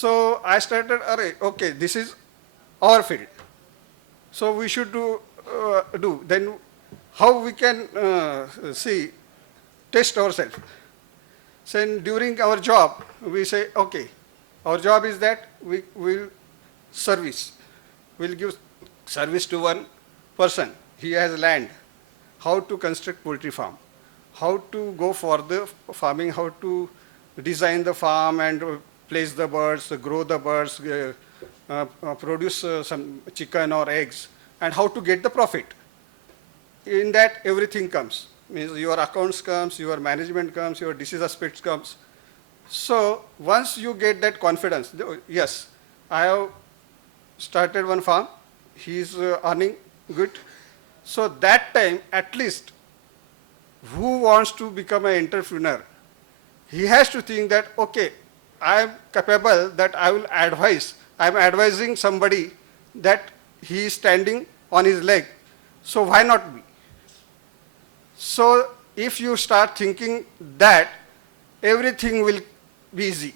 So I started, okay, this is our field. So we should do. Then how we can test ourselves. So during our job, we say, okay, our job is that we will service. We'll give service to one person. He has land. How to construct poultry farm. How to go for the farming, how to design the farm and place the birds, grow the birds, produce some chicken or eggs, and how to get the profit. In that, everything comes. Means your accounts comes, your management comes, your disease aspects comes. So once you get that confidence, yes, I have started one farm, he is earning good. So that time, at least, who wants to become an entrepreneur, he has to think that, okay, I am capable that I will advise. I am advising somebody that he is standing on his leg. So why not me? So if you start thinking that, everything will be easy.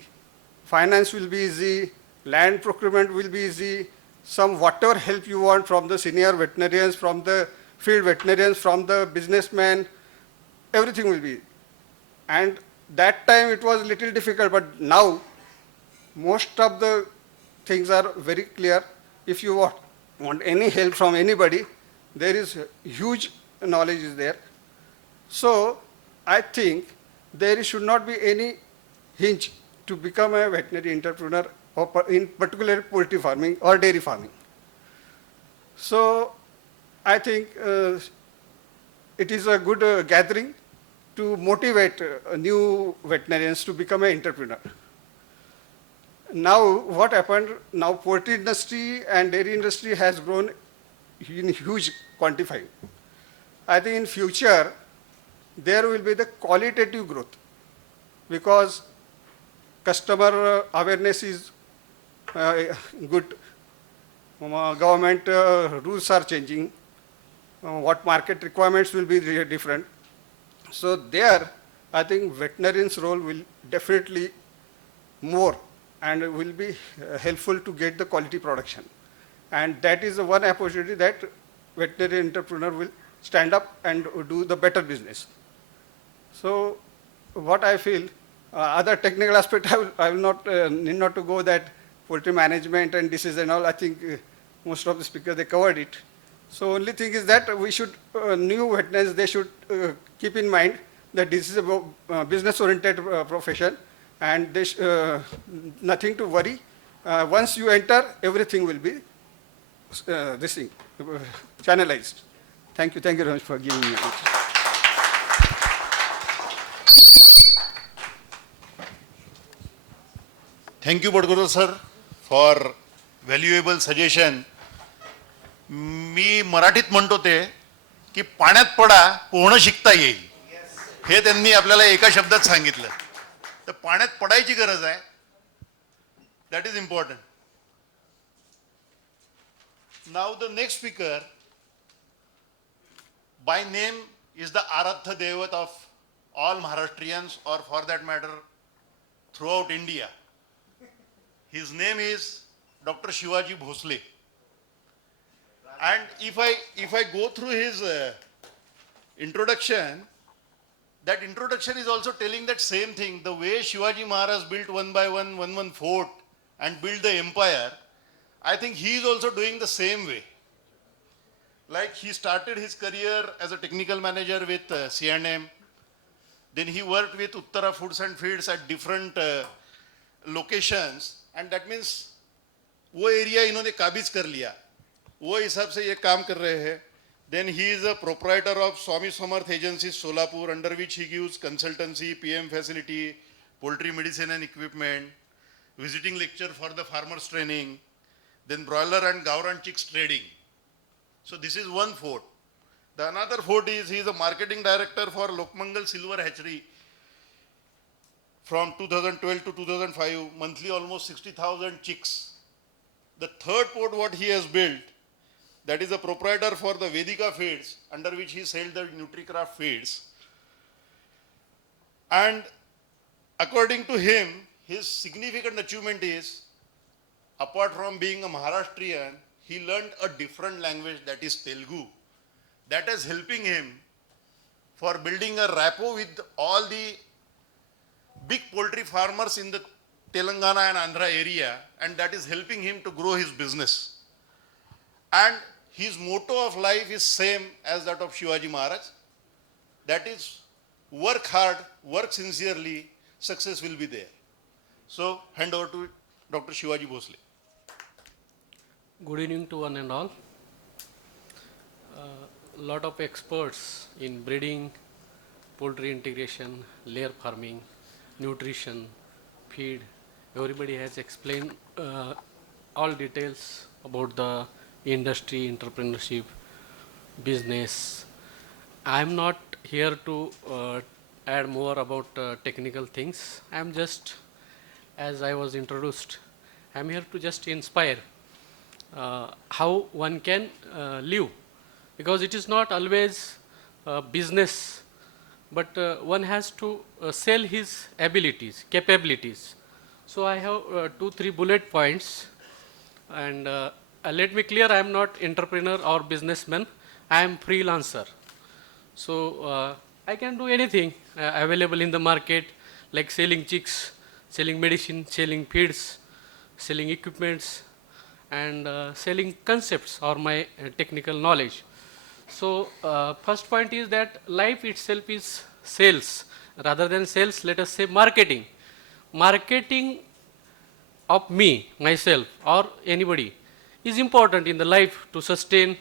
Finance will be easy, land procurement will be easy, some whatever help you want from the senior veterinarians, from the field veterinarians, from the businessmen, everything will be. And that time it was a little difficult, but now most of the things are very clear. If you want any help from anybody, there is huge knowledge is there. So I think there should not be any hinge to become a veterinary entrepreneur, or in particular poultry farming or dairy farming. So I think it is a good gathering to motivate new veterinarians to become an entrepreneur. Now what happened, now poultry industry and dairy industry has grown in huge quantifying. I think in future there will be the qualitative growth because customer awareness is good, government rules are changing, what market requirements will be different. So there, I think veterinarian's role will definitely more and will be helpful to get the quality production. And that is the one opportunity that veterinary entrepreneur will stand up and do the better business. So what I feel, other technical aspect, I will not need not to go that poultry management and disease and all. I think most of the speakers, they covered it. So only thing is that we should, new veterinarians, they should keep in mind that this is a business-oriented profession and nothing to worry. Once you enter, everything will be channelized. Thank you very much for giving me. Thank you, Badguru sir, for valuable suggestion. मी मराठीत म्हणतो ते की पाण्यात पडा पोहणं शिकता येईल हे त्यांनी आपल्याला एका शब्दात सांगितलं. तर पाण्यात पडायची गरज आहे. That is important. Now the next speaker by name is the आराध्य दैवत ऑफ ऑल महाराष्ट्रियंस और for that matter through out India. His name is Dr. Shivaji Bhosle. And if I go through his introduction, that introduction is also telling that same thing. The way Shivaji Maharaj built one by one fort and built the empire, I think he is also doing the same way. Like he started his career as a technical manager with C&M. Then he worked with Uttara Foods and Feeds at different locations. And that means वो area इन्होंने काबिज कर लिया, वो हिसाब से ये काम कर रहे हैं. Then he is a proprietor of Swami Samarth Agencies Solapur, under which he gives consultancy, PM facility, poultry medicine and equipment, visiting lecture for the farmers training, then broiler and Gauran chicks trading. So this is one fort. The another fort is he is a marketing director for Lokmangal Silver Hatchery. From 2012 to 2005, monthly almost 60,000 chicks. The third port what he has built, that is a proprietor for the Vedika feeds, under which he sold the NutriCraft feeds. And according to him, his significant achievement is apart from being a Maharashtrian, he learned a different language, that is Telugu. That is helping him for building a rapport with all the big poultry farmers in the Telangana and Andhra area, and that is helping him to grow his business. And his motto of life is same as that of Shivaji Maharaj. That is, work hard, work sincerely, success will be there. So, hand over to Dr. Shivaji Bhosle. Good evening to one and all. Lot of experts in breeding, poultry integration, layer farming, nutrition, feed. Everybody has explained all details about the industry, entrepreneurship, business. I am not here to add more about technical things. I am just, as I was introduced, I am here to just inspire how one can live, because it is not always business, but one has to sell his abilities, capabilities. So I have 2-3 bullet points, and let me clear, I am not entrepreneur or businessman, I am freelancer. So I can do anything available in the market, like selling chicks, selling medicine, selling feeds, selling equipments, and selling concepts or my technical knowledge. So first point is that life itself is sales. Rather than sales, let us say marketing. Marketing of me, myself, or anybody is important in the life to sustain,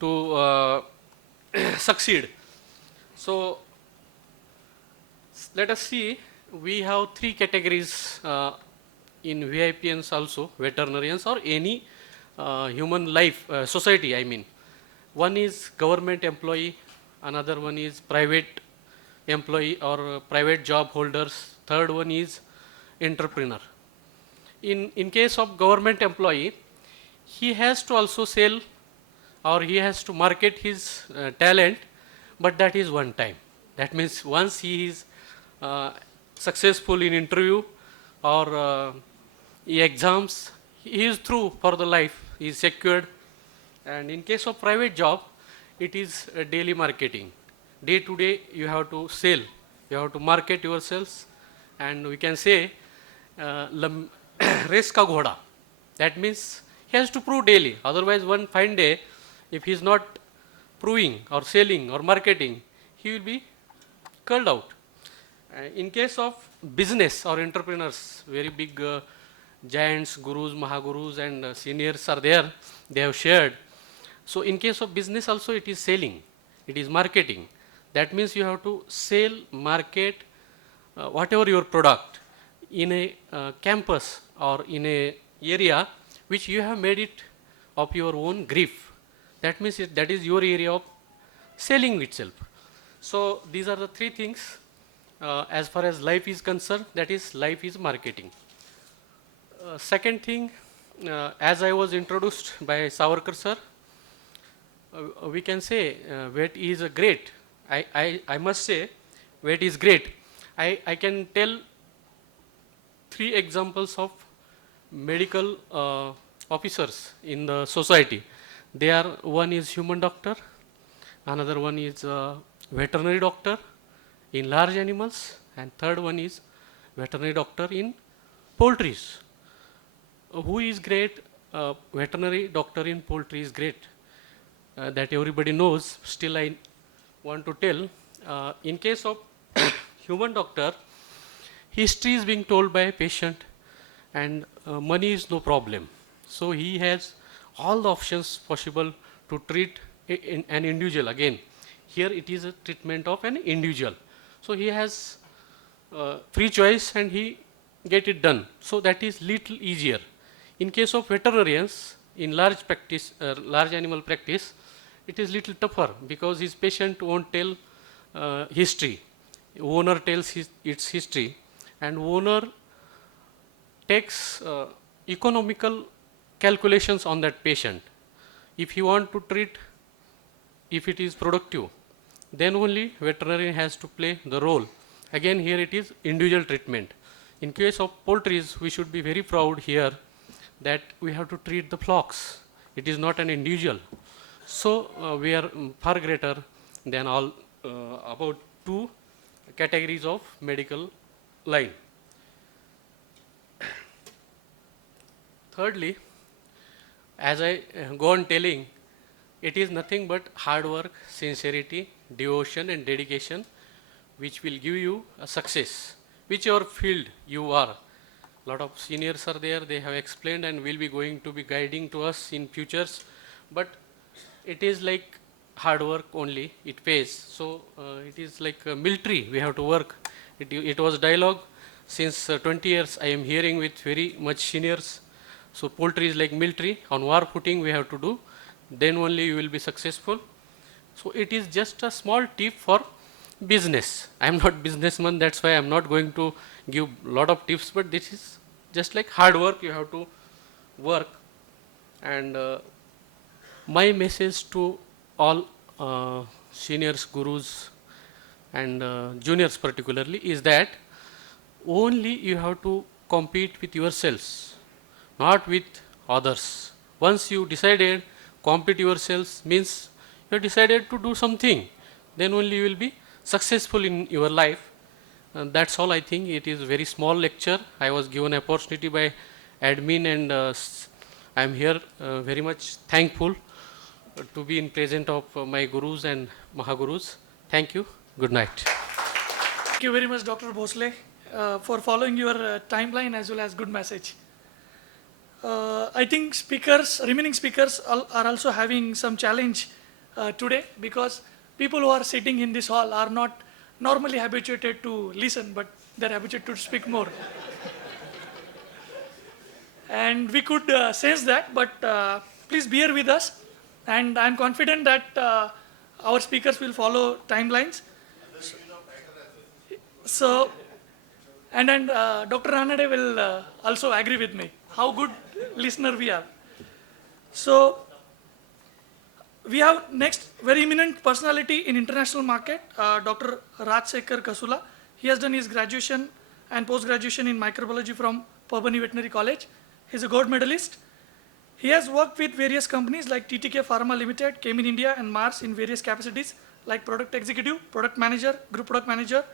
to succeed. So let us see, we have 3 categories in VIPNs also, veterinarians or any human life, society I mean. One is government employee, another one is private employee or private job holders, third one is entrepreneur. In case of government employee, he has to also sell or he has to market his talent, but that is one time. That means once he is successful in interview or exams, he is through for the life, he is secured. And in case of private job, it is daily marketing. Day to day, you have to sell, you have to market yourselves, and we can say race ka ghoda. That means he has to prove daily. Otherwise, one fine day, if he is not proving or selling or marketing, he will be curled out. In case of business or entrepreneurs, very big giants, gurus, mahagurus, and seniors are there, they have shared. So in case of business also, it is selling, it is marketing. That means you have to sell, market whatever your product in a campus or in a area which you have made it of your own grief. That means that is your area of selling itself. So these are the 3 things as far as life is concerned, that is life is marketing. Second thing, as I was introduced by Savarkar sir, we can say weight is great. I must say weight is great. I can tell 3 examples of medical officers in the society. They are, one is human doctor, another one is veterinary doctor in large animals, and third one is veterinary doctor in poultries. Who is great? Veterinary doctor in poultry is great. That everybody knows. Still I want to tell, in case of human doctor, history is being told by a patient and money is no problem. So he has all the options possible to treat an individual. Again, here it is a treatment of an individual. So he has free choice and he get it done. So that is little easier. In case of veterinarians, in large practice, large animal practice, it is little tougher because his patient won't tell history. Owner tells its history, and owner takes economical calculations on that patient. If he want to treat, if it is productive, then only veterinarian has to play the role. Again, here it is individual treatment. In case of poultries, we should be very proud here that we have to treat the flocks. It is not an individual. So we are far greater than all about two categories of medical line. Thirdly, as I go on telling, it is nothing but hard work, sincerity, devotion and dedication which will give you a success, whichever field you are. Lot of seniors are there, they have explained and will be going to be guiding to us in futures, but it is like hard work only, it pays. So it is like military, we have to work. It was dialogue. Since 20 years I am hearing with very much seniors. So poultry is like military, on war footing we have to do, then only you will be successful. So it is just a small tip for business. I am not businessman, that's why I am not going to give lot of tips, but this is just like hard work, you have to work. And my message to all seniors, gurus and juniors particularly is that only you have to compete with yourselves, not with others. Once you decided compete yourselves means you have decided to do something, then only you will be successful in your life. That's all I think. It is very small lecture. I was given opportunity by admin and I am here very much thankful to be in present of my gurus and mahagurus. Thank you. Good night. Thank you very much, Dr. Bhosle, for following your timeline as well as good message. I think remaining speakers are also having some challenge today, because people who are sitting in this hall are not normally habituated to listen, but they're habituated to speak more. And we could sense that, but please bear with us. And I'm confident that our speakers will follow timelines. So, and then Dr. Ranade will also agree with me how good listener we are. So, we have next very eminent personality in international market, Dr. Rajsekhar Kasula. He has done his graduation and post-graduation in microbiology from Pabani Veterinary College. He's a gold medalist. He has worked with various companies like TTK Pharma Limited, came in India and Mars in various capacities like product executive, product manager, group product manager,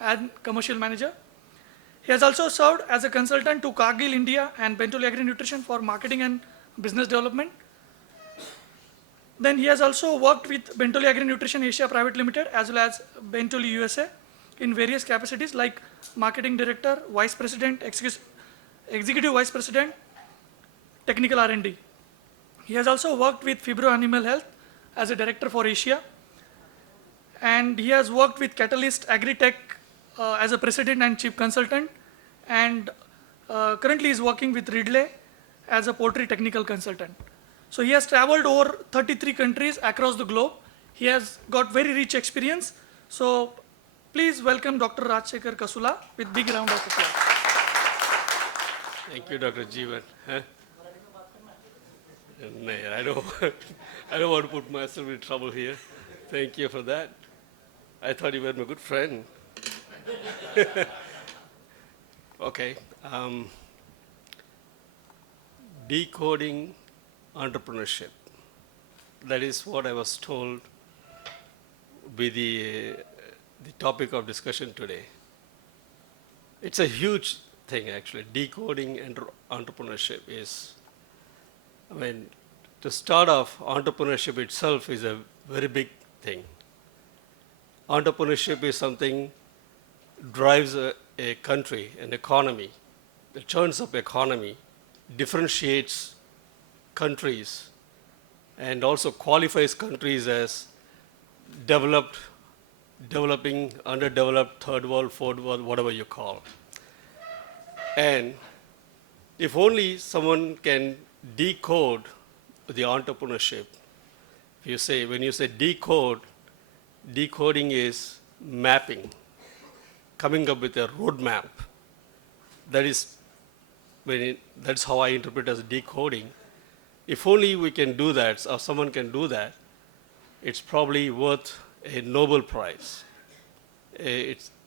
and commercial manager. He has also served as a consultant to Cargill India and Bentoli Agri Nutrition for marketing and business development. Then he has also worked with Bentoli Agri Nutrition Asia Private Limited as well as Bentoli USA in various capacities like marketing director, vice president, executive vice president, technical R&D. He has also worked with Fibro Animal Health as a director for Asia. And he has worked with Catalyst Agritech as a president and chief consultant. And currently is working with Ridley as a poultry technical consultant. So he has traveled over 33 countries across the globe. He has got very rich experience. So please welcome Dr. Rajsekhar Kasula with big round of applause. Thank you, Dr. Jeevan. No, I don't want to put myself in trouble here. Thank you for that. I thought you were my good friend. Okay. Decoding entrepreneurship. That is what I was told be the topic of discussion today. It's a huge thing actually. Decoding entrepreneurship is, I mean, to start off, entrepreneurship itself is a very big thing. Entrepreneurship is something drives a country, an economy, the turns up economy, differentiates countries, and also qualifies countries as developed, developing, underdeveloped, third world, fourth world, whatever you call. And if only someone can decode the entrepreneurship, when you say decode, decoding is mapping, coming up with a roadmap. That's how I interpret as decoding. If only we can do that, or someone can do that, it's probably worth a Nobel Prize.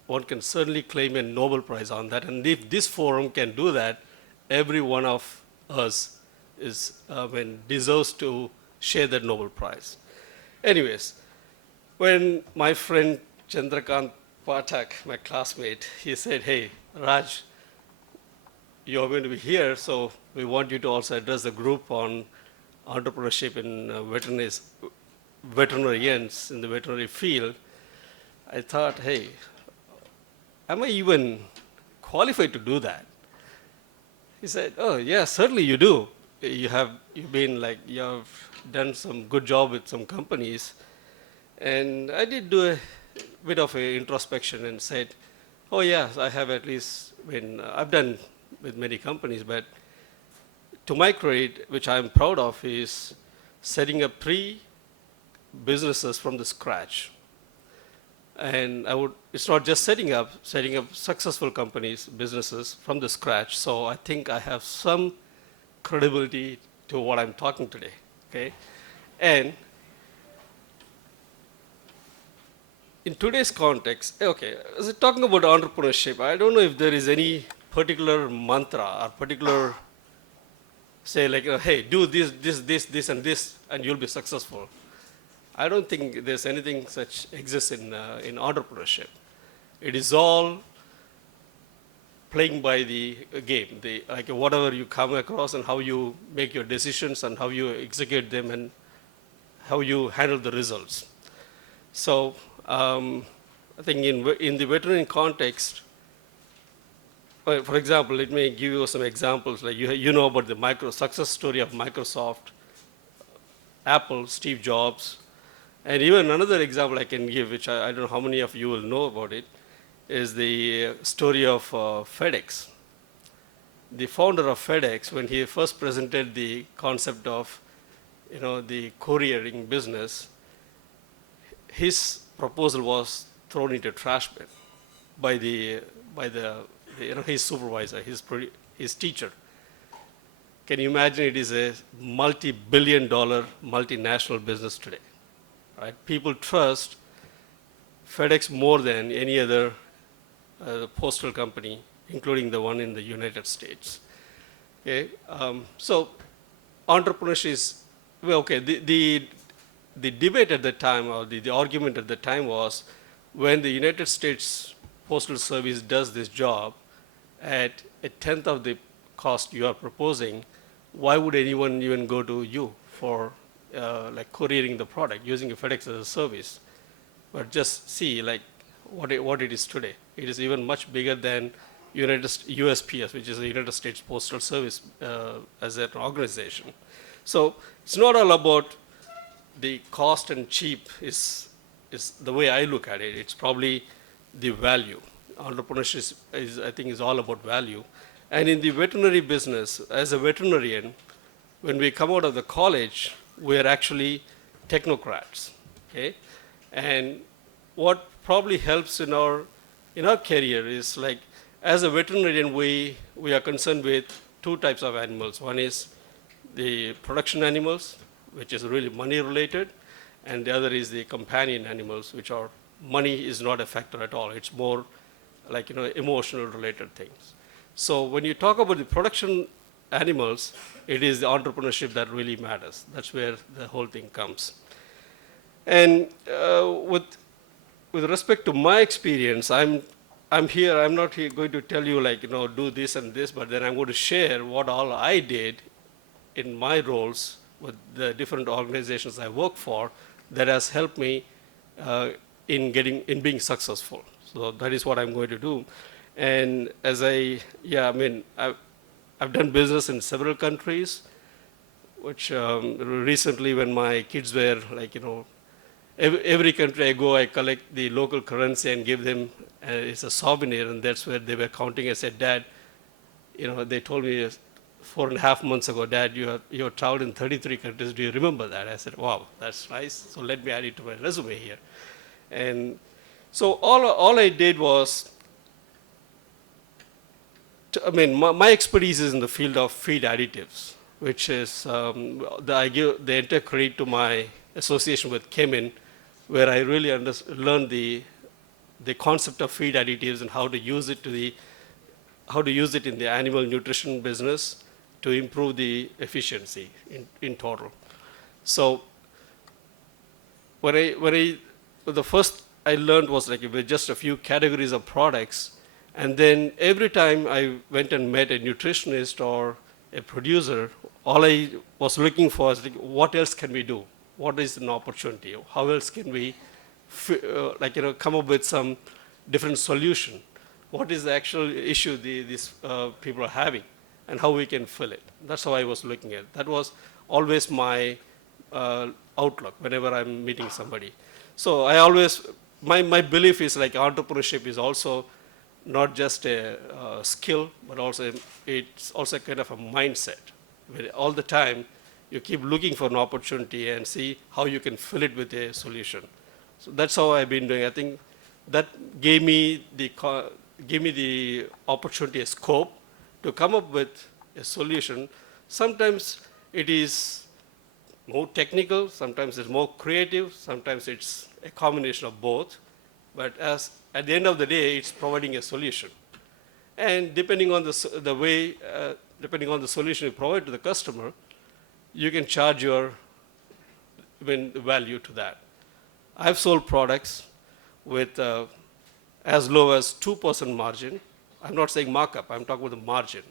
One can certainly claim a Nobel Prize on that. And if this forum can do that, every one of us deserves to share that Nobel Prize. Anyways, when my friend Chandrakant Pathak, my classmate, he said, "Hey, Raj, you're going to be here, so we want you to also address the group on entrepreneurship in veterinarians in the veterinary field." I thought, hey, am I even qualified to do that? He said, "Oh, yeah, certainly you do. You have done some good job with some companies." And I did do a bit of a introspection and said, "Oh, yes, I have at least I've done with many companies, but to my credit, which I'm proud of, is setting up 3 businesses from the scratch. And it's not just setting up successful companies, businesses from the scratch. So I think I have some credibility to what I'm talking today, okay? And in today's context, okay, as talking about entrepreneurship, I don't know if there is any particular mantra or particular, say like, hey, do this, and you'll be successful. I don't think there's anything such exists in entrepreneurship. It is all playing by the game, like whatever you come across and how you make your decisions and how you execute them and how you handle the results. So I think in the veterinary context, for example, let me give you some examples. Like you know about the success story of Microsoft, Apple, Steve Jobs. And even another example I can give, which I don't know how many of you will know about it, is the story of FedEx. The founder of FedEx, when he first presented the concept of, the couriering business, his proposal was thrown into trash bin by his supervisor, his teacher. Can you imagine? It is a multi-billion-dollar multinational business today. Right? People trust FedEx more than any other postal company, including the one in the United States. Okay, so entrepreneurship is okay. The debate at the time, or the argument at the time, was when the United States Postal Service does this job at 1/10 of the cost you are proposing, why would anyone even go to you for like couriering the product using a FedEx as a service? But just see like what it is today. It is even much bigger than USPS, which is the United States Postal Service as an organization. So it's not all about the cost and cheap is the way I look at it. It's probably the value. Entrepreneurship I think is all about value. And in the veterinary business, as a veterinarian, when we come out of the college, we are actually technocrats, okay? And what probably helps in our career is like, as a veterinarian, we are concerned with 2 types of animals. One is the production animals, which is really money related, and the other is the companion animals, which are money is not a factor at all. It's more like emotional related things. So when you talk about the production animals, it is the entrepreneurship that really matters. That's where the whole thing comes. And with respect to my experience, I'm here. I'm not here going to tell you like do this and this, but then I'm going to share what all I did in my roles with the different organizations I work for that has helped me in being successful. So that is what I'm going to do. And as I've done business in several countries, which recently when my kids were like, every country I go, I collect the local currency and give them, it's a souvenir, and that's where they were counting. I said, "Dad," they told me 4.5 months ago, "Dad, you have traveled in 33 countries. Do you remember that?" I said, "Wow, that's nice. So let me add it to my resume here." And so all I did was, my expertise is in the field of feed additives, which is I give the entire credit to my association with Kemin, where I really learned the concept of feed additives and how to use it in the animal nutrition business to improve the efficiency in total. So the first I learned was like with just a few categories of products, and then every time I went and met a nutritionist or a producer, all I was looking for is like, what else can we do? What is an opportunity? How else can we come up with some different solution? What is the actual issue these people are having, and how we can fill it? That's how I was looking at it. That was always my outlook whenever I'm meeting somebody. So I always, my belief is like entrepreneurship is also not just a skill, but also it's also kind of a mindset. Where all the time you keep looking for an opportunity and see how you can fill it with a solution. So that's how I've been doing. I think that gave me the opportunity, a scope to come up with a solution. Sometimes it is more technical, sometimes it's more creative, sometimes it's a combination of both. But at the end of the day, it's providing a solution. And depending on depending on the solution you provide to the customer, you can charge your value to that. I've sold products with as low as 2% margin. I'm not saying markup, I'm talking about the margin.